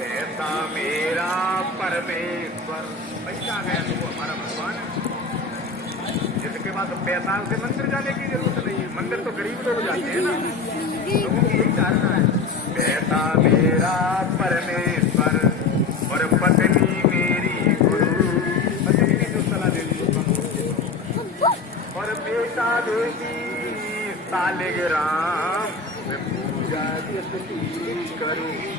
पैसा मेरा परमेश्वर, पैसा गया तो वो हमारा भगवान है। जिसके पास पैसा है उसे मंदिर जाने की जरूरत नहीं है, मंदिर तो गरीब लोग जाते हैं ना, लोगों की यही धारणा है। पैसा मेरा परमेश्वर और पत्नी मेरी गुरु, पत्नी ने जो सलाह दे दी और बेटा बेटी सालिग्राम, मैं पूजा की स्तुति करूं।